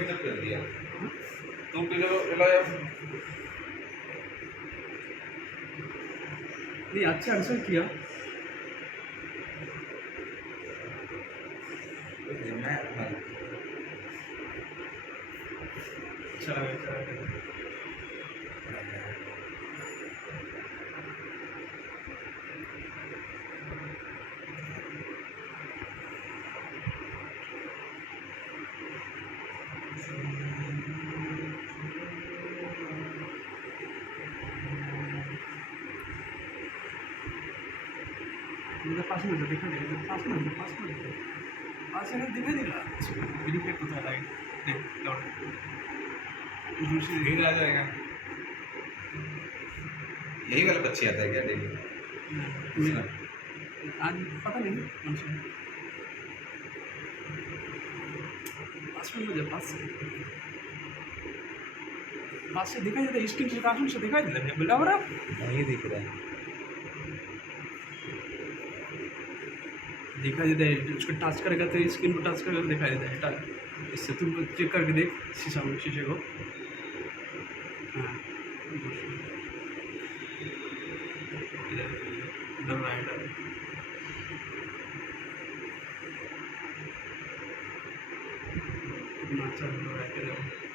इधर कर दिया तू किधर लाया नहीं अच्छा आंसर किया मैं चला गया मुझे 5 मिनट दिखा दे 5 मिनट दिखा देगा विकेट को था राइट लॉट दूसरी फिर आ जाएगा यही वाला पक्षी आता है क्या डेली आज पता नहीं कौन सा 5 मिनट मुझे 5 से दिखाई देता है स्क्रीन से कार्टून से दिखाई देता है बोला और नहीं दिख रहा है दिखाई देता है उसको टच करेगा तो स्क्रीन को टच करेगा तो दिखाई देता है इससे तुम चेक करके देख शीशे को हाँ इधर राइट अच्छा राइट